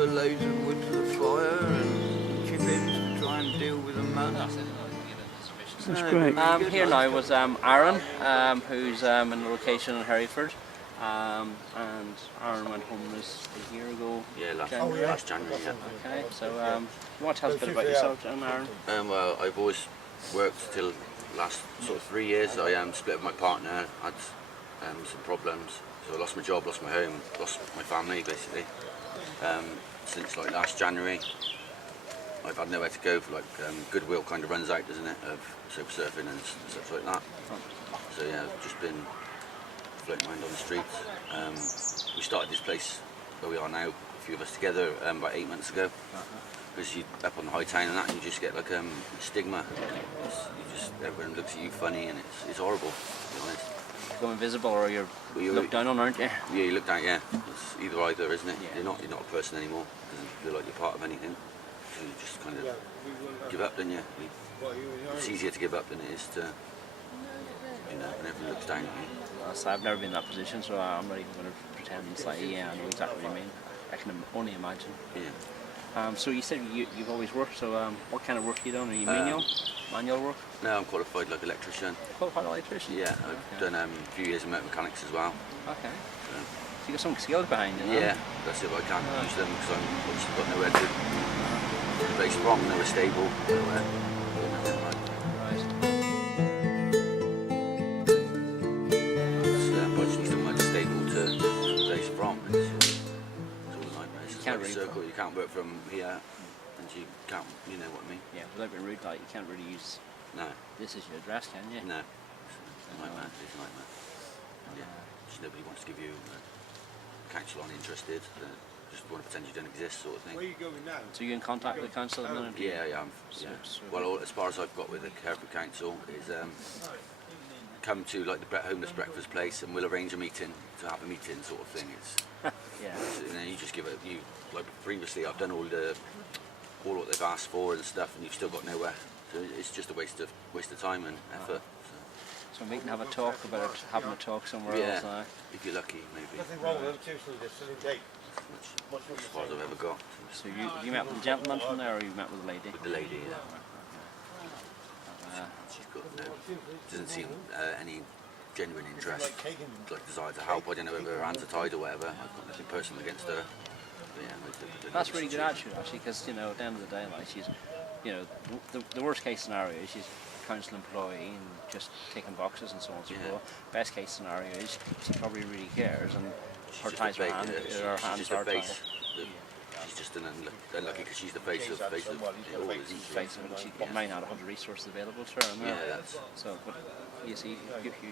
couple of loads of wood for the fire and chip-ins to try and deal with the mud. That's great. Here now was Aaron, who's in a location in Hereford. And Aaron went home this a year ago. Yeah, last January. Yeah. Okay, so you want to tell us a bit about yourself, Aaron? Well, I've always worked till last sort of 3 years. I split with my partner, had some problems, so I lost my job, lost my home, lost my family basically. Since like last January, I've had nowhere to go. For like goodwill kind of runs out, doesn't it, of sofa surfing and stuff like that. So yeah, I've just been floating around on the streets. We started this place where we are now, a few of us together, about 8 months ago. Because you up on the high town and that, you just get like a stigma. Everyone looks at you funny, and it's horrible, to be honest. You go invisible, or you're looked down on, aren't you? Yeah, you look down. Yeah, it's either, isn't it? Yeah. You're not a person anymore. It doesn't feel like you're part of anything. So you just kind of give up, don't you? It's easier to give up than it is to, when everyone looks down at you. Well, so I've never been in that position, so I'm not even going to pretend it's like, yeah, I know exactly what you mean. I can only imagine. Yeah. So you said you've always worked, so what kind of work have you done? Are you manual work? No, I'm qualified like electrician. Qualified electrician? Yeah, I've done a few years of motor mechanics as well. Okay. So you got some skills behind you, yeah, that's it, but I can't use them because I'm obviously got nowhere to base from, nowhere stable, nowhere. I just need somewhere stable to base from. Circle, you can't work from here, and you can't, you know what I mean? Yeah, without being rude, like, you can't really use. No. This is your address, can you? No. It's a nightmare. It's a nightmare. Yeah. Just nobody wants to give you council aren't interested. Just want to pretend you don't exist, sort of thing. Where are you going now? So you're in contact with the council at the minute? Yeah, I am. Yeah. Well, as far as I've got with the Hereford Council is come to like the homeless breakfast place, and we'll arrange a meeting to have a meeting, sort of thing. It's yeah. And then you just give it. Like previously, I've done all what they've asked for and stuff, and you've still got nowhere. So it's just a waste of time and effort. So we can have a talk about having a talk somewhere else. If you're lucky, maybe. Nothing wrong with them, still in date. As far as I've ever got. So you met with the gentleman from there, or you met with the lady? With the lady, yeah. She's got doesn't seem any genuine interest, like desire to help. I don't know whether her hands are tied or whatever. I've got nothing personal against her. But yeah, that's really good attitude, actually, because at the end of the day, like, she's, the worst case scenario is she's a council employee and just ticking boxes and so on and so forth. Best case scenario is she probably really cares, and her ties her hands are tied. She's just unlucky because she's the face of it. She might not have the resources available to her. Yeah, so, but you see,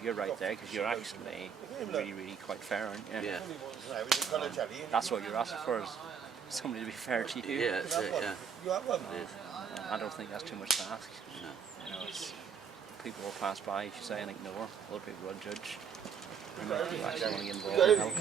you're right there, because you're actually really quite fair, aren't you? Yeah. That's what you're asking for, is somebody to be fair to you. Yeah, that's it. Yeah. I don't think that's too much to ask. No. People will pass by if you say and ignore. Other people will judge. You actually want to get involved and help.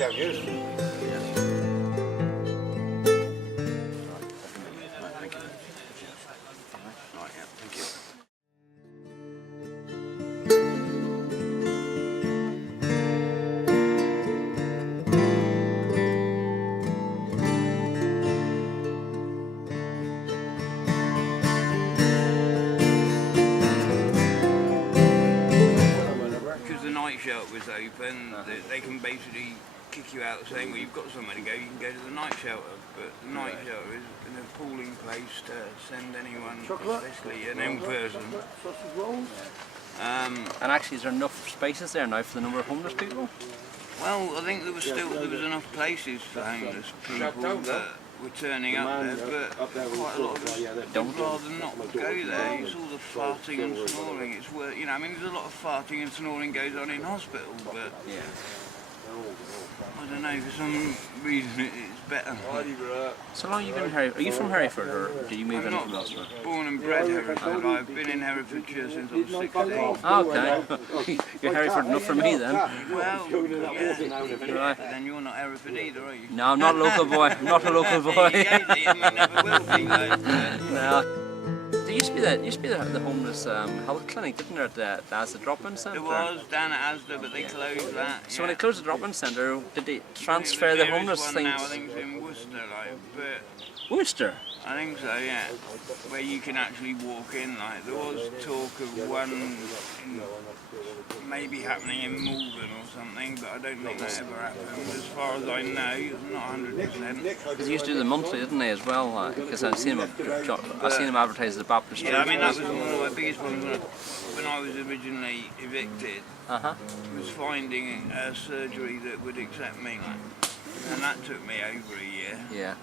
Shelter was open, they can basically kick you out saying, well, you've got somewhere to go, you can go to the night shelter, but the night shelter is an appalling place to send anyone, especially an young person. And actually, is there enough spaces there now for the number of homeless people? Well, I think there was enough places for homeless people that were turning up there, but quite a lot of us would rather not go there. It's all the farting and snoring. It's worth, I mean, there's a lot of farting and snoring goes on in hospital, but I don't know, for some reason it's better. So long you been in Hereford? Are you from Hereford, or did you move in from elsewhere? Born and bred Hereford. I've been in Herefordshire since I was 16. Oh, okay. You're Hereford enough for me then. Well, yeah. Then you're not Hereford either, are you? No, I'm not a local boy. I'm not a local boy. You never will be, though. No. Do used to be the homeless health clinic, didn't there? As the drop-in centre. There was down at Asda, but they closed that. So when they closed the drop-in centre, did they transfer the homeless one things? now, I think it's in Worcester, like, but Worcester. I think so, yeah. Where you can actually walk in, like, there was talk of one maybe happening in Malvern or something, but I don't think that ever happened. As far as I know, it's not 100%. They used to do the monthly, didn't they, as well? Because I've seen them advertise as a Baptist church. Yeah, I mean, that was one of my biggest problems when I was originally evicted, was finding a surgery that would accept me, like, and that took me over a year. Yeah.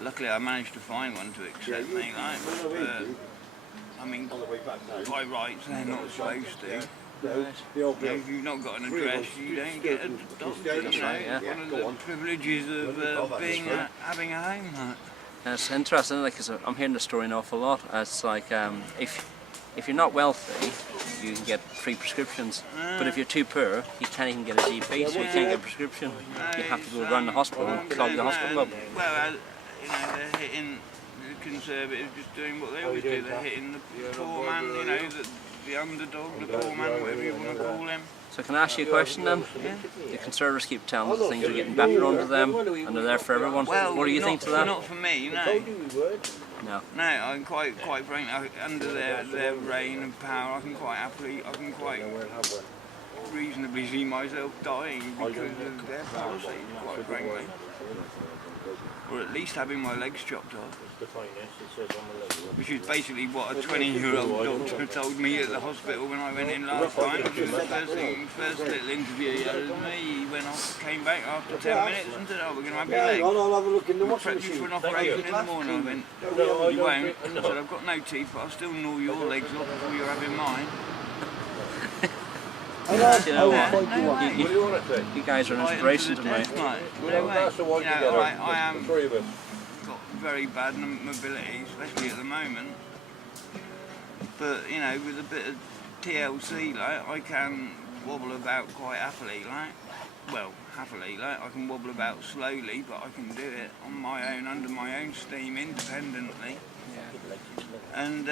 Luckily, I managed to find one to accept me, like, but, I mean, by rights, they're not supposed to. If you've not got an address, you don't get a doctor, you know, one of the privileges of having a home. Like. And it's interesting, like, because I'm hearing the story an awful lot. It's like, if you're not wealthy, you can get free prescriptions. But if you're too poor, you can't even get a GP, so you can't get a prescription. You have to go around the hospital and clog the hospital up. Well, you know, they're hitting the Conservatives just doing what they always do. They're hitting the poor man, you know, the underdog, the poor man, whatever you want to call him. So can I ask you a question then? Yeah. The Conservatives keep telling us that things are getting better under them and they're there for everyone. Well, what do you think to that? Not for me, no. No. No, I'm quite frankly, under their reign of power, I can quite reasonably see myself dying because of their policies, quite frankly. Or at least having my legs chopped off. Which is basically what a 20-year-old doctor told me at the hospital when I went in last time. Which was the first little interview he had with me. He went off, came back after 10 minutes and said, "Oh, we're going to have your legs. I'll have a look in the We'll washing prep you machine. for an operation in the morning." I went, "You won't." I said, "I've got no teeth, but I'll still gnaw your legs off before you're having mine." You know, you guys are an inspiration to me. I am got very bad mobility, especially at the moment. But you know, with a bit of TLC, like I can wobble about quite happily, like. Well, happily, like I can wobble about slowly, but I can do it on my own, under my own steam, independently. And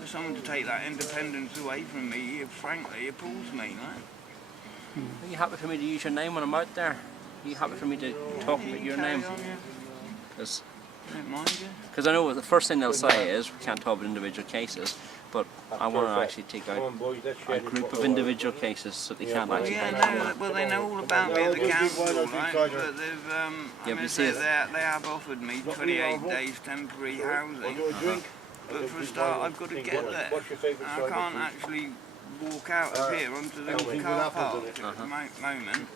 for someone to take that independence away from me, frankly, appalls me. Like. Are you happy for me to use your name when I'm out there? Are you happy for me to talk about your name? Because I know the first thing they'll say is we can't talk about individual cases, but I want to actually take out a group of individual cases so they can't actually they know all about me at the council, right? But they've, they have offered me 28 days temporary housing. But for a start, I've got to get there. I can't actually walk out of here onto the car park at the moment.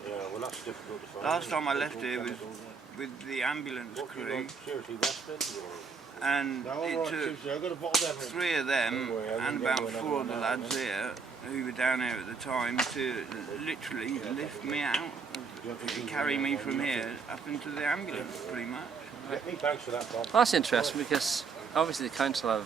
Last time I left here was with the ambulance crew, and it took 3 of them and about 4 of the lads here who were down here at the time to literally lift me out, carry me from here up into the ambulance, pretty much. Well, that's interesting because obviously the council have a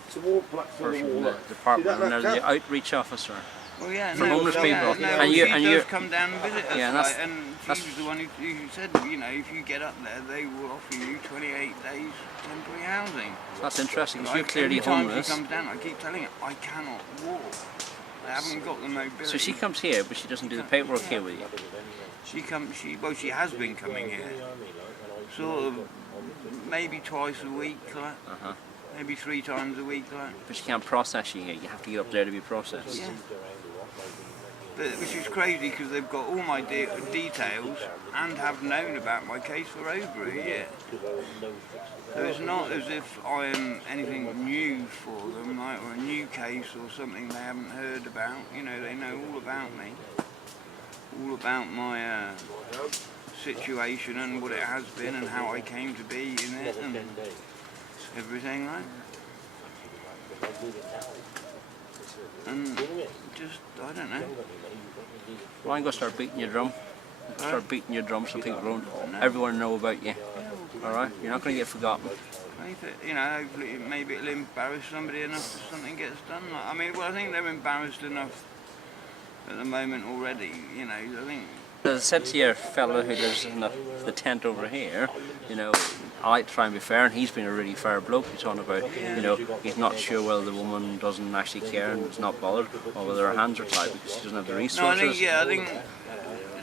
person from the department and they're the outreach officer for homeless people. And you come down and visit us. Yeah, and she was the one who said, you know, if you get up there, they will offer you 28 days temporary housing. That's interesting. Like, you're clearly every time homeless. She comes down, I keep telling her I cannot walk. I haven't got the mobility. So she comes here, but she doesn't do the paperwork here with you. She has been coming here, sort of maybe twice a week, like. Maybe 3 times a week, like. But she can't process you here. You have to get up there to be processed. Yeah. But, which is crazy because they've got all my details and have known about my case for over a year. So it's not as if I am anything new for them, like, or a new case or something they haven't heard about. You know, they know all about me, all about my situation and what it has been and how I came to be in it and everything, like. And just, I don't know. Well, I'm going to start beating your drum. Start beating your drum so people don't, everyone know about you. Alright? You're not going to get forgotten. You know, hopefully, maybe it'll embarrass somebody enough that something gets done. I mean, well, I think they're embarrassed enough at the moment already, you know, I think. As I said to your fellow who lives in the tent over here, you know, I like to try and be fair, and he's been a really fair bloke. He's talking about, you know, he's not sure whether the woman doesn't actually care and is not bothered, or whether her hands are tied because she doesn't have the resources. No, I think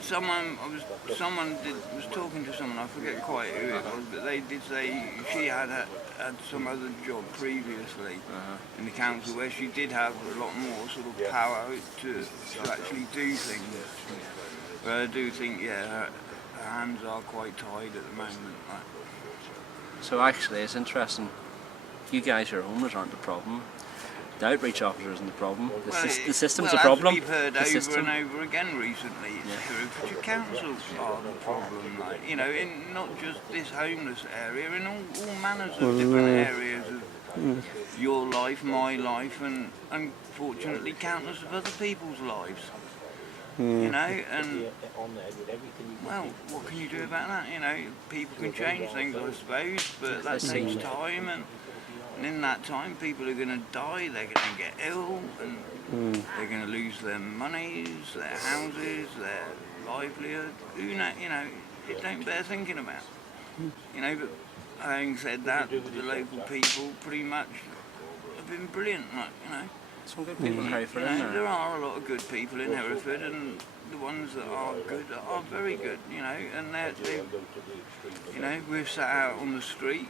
someone was talking to someone, I forget quite who it was, but they did say she had some other job previously in the council where she did have a lot more sort of power to actually do things. But I do think, her hands are quite tied at the moment. Like. So actually, it's interesting. You guys who are homeless aren't the problem. The outreach officer isn't the problem. The system's the problem. We've heard over and over again recently, it's the Herefordshire Council are the problem. Like, you know, in not just this homeless area, in all manners of different areas of your life, my life, and unfortunately countless of other people's lives. You know, and well, what can you do about that? You know, people can change things, I suppose, but that takes time, and in that time, people are going to die. They're going to get ill, and they're going to lose their monies, their houses, their livelihood. You know, it don't bear thinking about. You know, but having said that, the local people pretty much have been brilliant. Like, you know. Some good people in Hereford, There are a lot of good people in Hereford, and the ones that are good are very good, you know, and they you know, we've sat out on the street,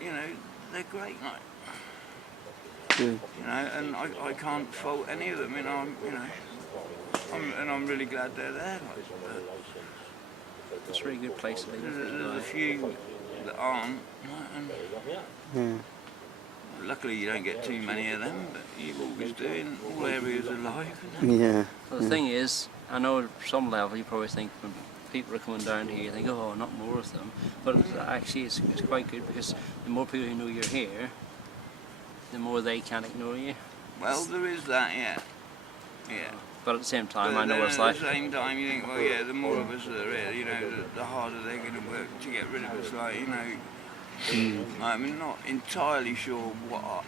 you know, they're great, like, you know, and I can't fault any of them, you know, I'm really glad they're there, like, it's a really good place to live. There's a few that aren't, and luckily you don't get too many of them, but you always do in all areas of life. Yeah. Well, the thing is, I know at some level you probably think when people are coming down here, you think, oh, not more of them. But actually it's quite good because the more people who know you're here, the more they can ignore you. Well, there is that, yeah. But at the same time, but I know what it's like. At the same time, you think, well, yeah, the more of us that are here, you know, the harder they're going to work to get rid of us, like, you know. I'm not entirely sure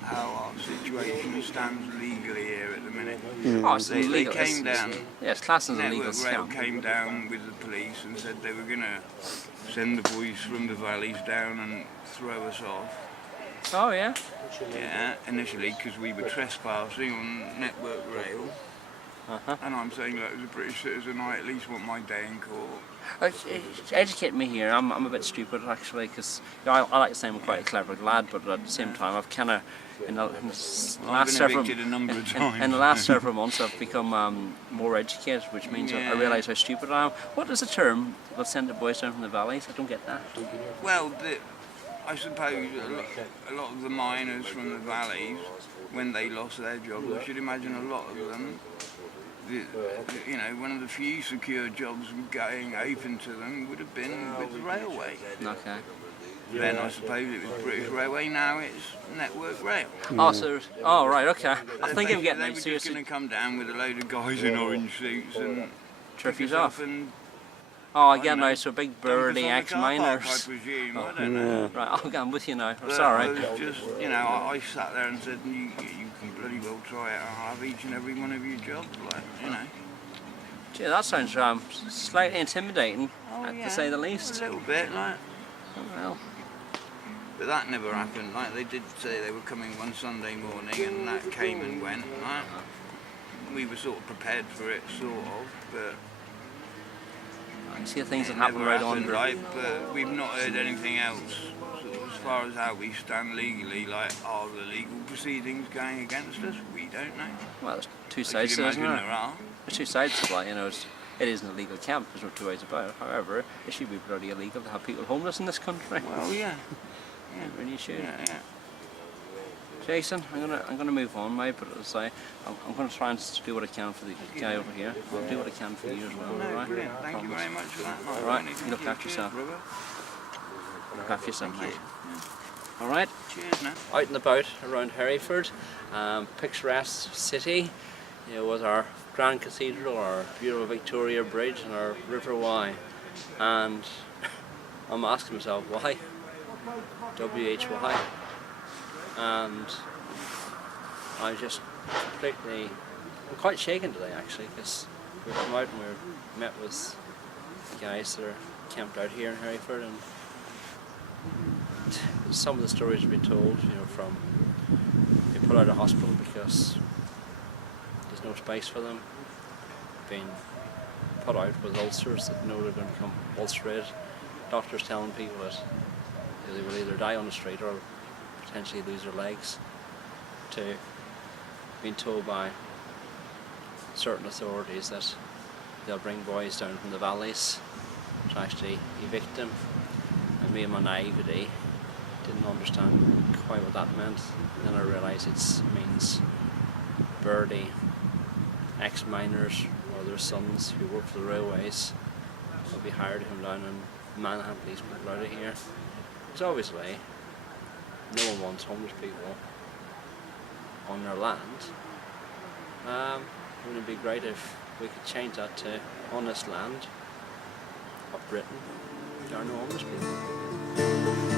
how our situation stands legally here at the minute. Oh, it's they illegal. came down. Yeah, it's classed as a legal Network Rail scam. came down with the police and said they were going to send the boys from the valleys down and throw us off. Oh yeah. Yeah, initially because we were trespassing on Network Rail. And I'm saying, look, as a British citizen, I at least want my day in court. Educate me here. I'm a bit stupid actually, because you know, I like to say I'm quite a clever lad, but at the same time I've kind of in the last several a number of times. in the last several months I've become more educated, which means I realise how stupid I am. What is the term? They'll send the boys down from the valleys. I don't get that. Well, I suppose a lot of the miners from the valleys, when they lost their jobs, I should imagine a lot of them. You know, one of the few secure jobs going open to them would have been with the railway. Okay. Then I suppose it was British Railway, now it's Network Rail. Oh, right, okay. I think I'm getting they it. were So just going to come down with a load of guys in orange suits and trip pick you us off. up and I get now, so big burly ex-miners. I presume, I don't know. Right, okay, I'm with you now. I'm But sorry. I was just, you know, I sat there and said, you can bloody well try it. I'll have each and every one of your jobs, like, you know. Gee, that sounds slightly intimidating, to say the least. A little bit, like. Oh, well. But that never happened. Like, they did say they were coming one Sunday morning, and that came and went. Like, we were sort of prepared for it, sort of, but. I see things that It happen never right happened, on. right? But we've not heard anything else. Sort of as far as how we stand legally, like, are the legal proceedings going against us? We don't know. Well, there's two I sides should to it, isn't imagine there? there are. There's two sides to it, you know. It is an illegal camp, there's no two ways about it. However, it should be bloody illegal to have people homeless in this country. Well, yeah. It really should. Yeah. Jason, I'm gonna move on, mate. But as I say, I'm gonna try and do what I can for the guy over here. I'll do what I can for you as well. No, Alright? brilliant. Thank you very much for that. All right, you look after yourself. Look after yourself, mate. All right. Cheers, now. Out and about around Hereford, picturesque city, you know, with our Grand Cathedral, our beautiful Victoria Bridge, and our River Wye. And I'm asking myself why, WHY. And I just completely, I'm quite shaken today actually, because we come out and we met with the guys that are camped out here in Hereford, and some of the stories have been told, you know, from being put out of hospital because there's no space for them, being put out with ulcers that know they're going to become ulcerated, doctors telling people that they will either die on the street or potentially lose their legs, to being told by certain authorities that they'll bring boys down from the valleys to actually evict them. And me and my naivety didn't understand quite what that meant. Then I realised it means Birdie, ex-miners or their sons who work for the railways will be hired to come down and manhunt these people out of here. Because obviously no one wants homeless people on their land. Wouldn't it be great if we could change that to on this land of Britain there are no homeless people?